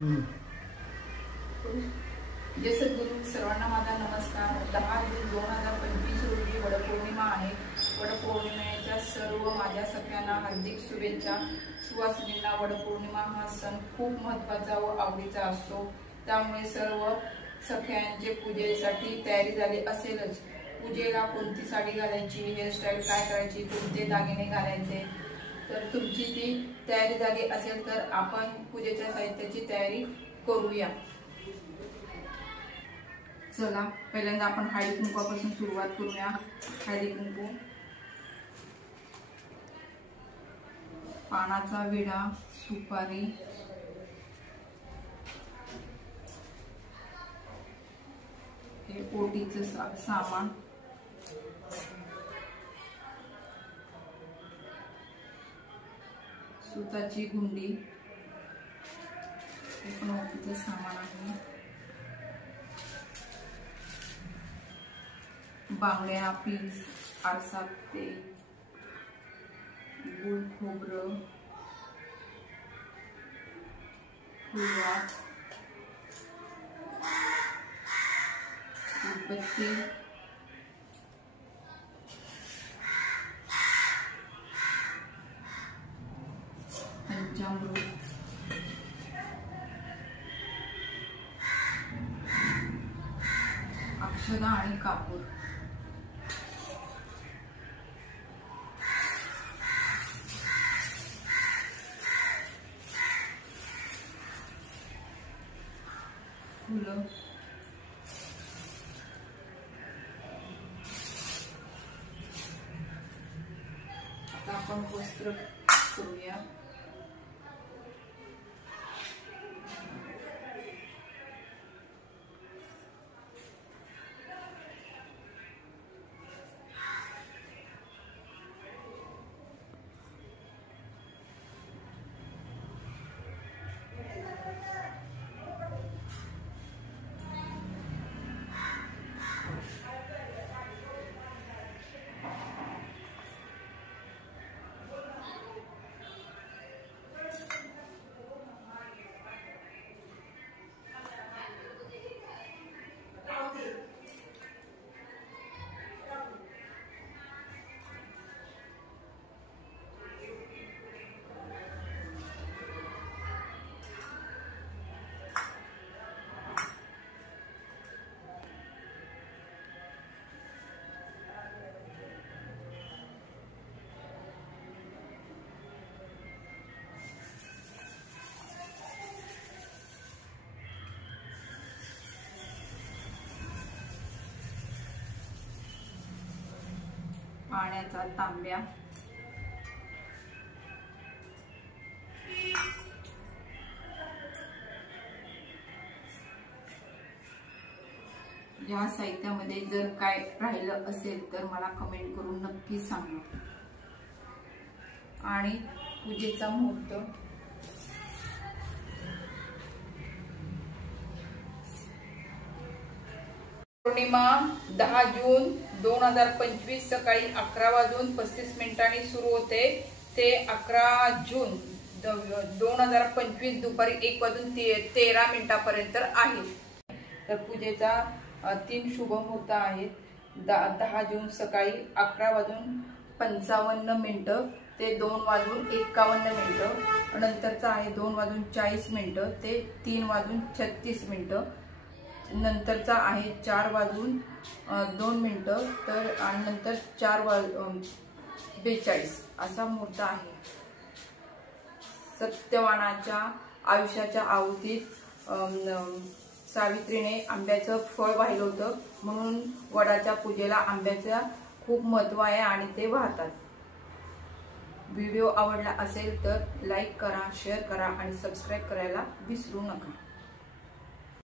जय सद्गुरू सर्वांना माझा नमस्कार। 10 जून 2025 रोजी वडपौर्णिमा आहे। वडपौर्णिमेच्या सर्व माझ्या सगळ्यांना हार्दिक शुभेच्छा। सुवासिनींना वडपौर्णिमा हा सण खूप महत्त्वाचा व आवडीचा असतो, त्यामुळे सर्व सख्यांचे पूजेसाठी तयारी झाली असेलच। पूजेला कोणती साडी घालायची, हेअरस्टाईल काय करायची, कोणते दागिने घालायचे, तर तुमची ती तयारी झाली असेल तर आपण पूजेच्या साहित्याची तयारी करूया। चला पहिल्यांदा आपण हळदी कुंकवापासून सुरुवात करूया। हळदी कुंकू, पानाचा विडा, सुपारी, हे ओटीचं सामान, सुताची गुंडी, हे पण ओटीचं सामान आहे, बांगड्या, पीस, आरसापटे, गुळ खोबरं, फुलवात, उदबत्ती, पंचामृत, अक्षदा आणि कापूर। फुलं, आता आपण वस्त्र करूया। पाण्याचा तांब्या, या साहित्यामध्ये जर काय राहिलं असेल तर मला कमेंट करून नक्की सांगा। आणि पूजेचा मुहूर्त पौर्णिमा 10 जून 2025 सकाळी 11:35 सुरू होते ते 11 जून 2025 दुपारी 1:13 पर्यंत आहे। तर पूजेचा 3 शुभ मुहूर्त आहेत। 10 जून सकाळी 11:55 ते 2:51, नंतरचा आहे 2:40 ते 3:36, नंतरचा आहे 4:02 तर आणि नंतर 4:42 असा मुहूर्त आहे। सत्यवानाच्या आयुष्याच्या आहुतीत सावित्रीने आंब्याचं फळ वाहिलं होतं, म्हणून वडाच्या पूजेला आंब्याचं खूप महत्त्व आहे आणि ते वाहतात। व्हिडिओ आवडला असेल तर लाईक करा, शेअर करा आणि सबस्क्राईब करायला विसरू नका।